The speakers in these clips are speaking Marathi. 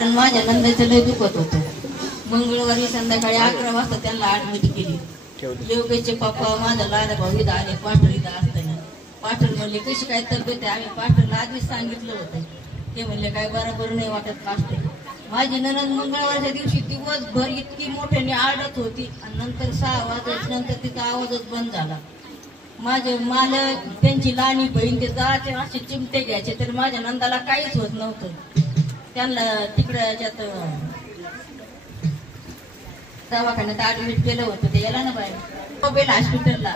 माझ्या नंदाचं लय दुखत होतं. मंगळवारी संध्याकाळी 11 वाजता त्यांना ऍडमिट केली. योगेशचे पप्पा माझा लहान भाऊ इथं आले. पाठर इथं असताना पाठर म्हणले कशी काय तब्येत आहे. आम्ही पाठरला आधीच सांगितलं होतं. ते म्हणले काय बरोबर नाही वाटत फास्ट. माझी ननंद मंगळवारच्या दिवशी दिवसभर इतकी मोठ्याने आडत होती आणि नंतर 6 वाजल्यानंतर तिचा आवाजच बंद झाला. माझे मालक त्यांची लहानी बहीण ते जायचे असे चिमटे घ्यायचे तर माझ्या नंदाला काहीच होत नव्हतं. त्यांना तिकडे याच्यात दवाखान्यात ऍडमिट केलं होतं. ते याला ना बाहेर मोबाईल हॉस्पिटलला.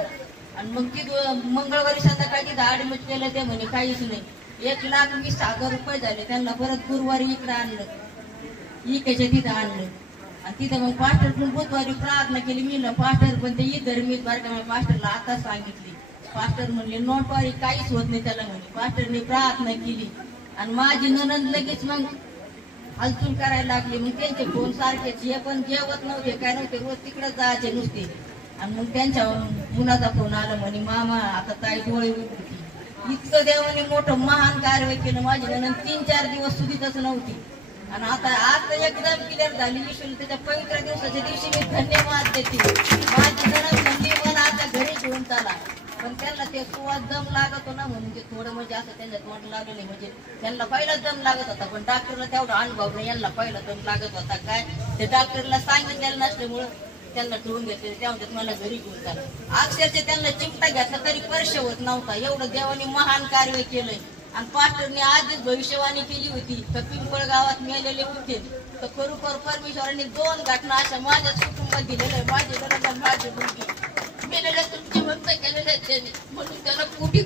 आणि मग ती मंगळवारी संध्याकाळी ऍडमिट केलं. ते म्हणे काहीच नाही. 1,20,000 रुपये झाले. त्यांना परत गुरुवारी इकडे आणलं. इकडच्या तिथं आणलं आणि तिथं मग पास्टर पण बुधवारी प्रार्थना केली. मी पास्टर पण ते इतर मी बरं का पास्टरला आता सांगितली. पास्टर म्हणले नोटवारी काहीच होत नाही त्याला म्हणे. पास्टरने प्रार्थना केली आणि माझी ननंद लगेच मग हालचाल करायला लागली. मग त्यांचे फोन सारखेच. हे पण जेवत नव्हते काय नव्हते. रोज तिकडे जायचे नुसते. आणि मग त्यांच्या मुलाचा फोन आला म्हणे मामा आता ताई डोळे उघडती. इतकं देवाने मोठं महान कार्य केलं. माझी ननंद 3-4 दिवस सुधीतच नव्हती. आणि आता आज एकदम क्लिअर झाली. विश्वला त्याच्या पवित्र दिवसाच्या दिवशी मी धन्यवाद देते. माझी ननंद म्हणली मला आता घरी घेऊन चाला. पण त्यांना ते सुवास दम लागत होता म्हणून ते थोडं म्हणजे असं त्यांच्या तोंड लागले. म्हणजे त्यांना पहिला दम लागत होता पण डॉक्टरला तेवढा अनुभव नाही. यांना पहिला दम लागत होता. काय ते डॉक्टरला सांगितलेलं नसल्यामुळं त्यांना ठेवून घेतले. त्यामध्ये मला घरी घेऊन चाललं. अक्षरशः त्यांना चिमटा घेतला तरी स्पर्श होत नव्हता. एवढं देवाने महान कार्य केलंय. आणि पास्टरने आधीच भविष्यवाणी केली होती तर पिंपळ गावात मेलेले उठतील. तर खरोखर परमेश्वराने 2 घटना अशा माझ्याच कुटुंबात दिलेल्या आहे. माझी ननंद माझी मुलगी मेलेल्या तुमची भक्त केलेल्या त्यांनी म्हणून त्याला कुठे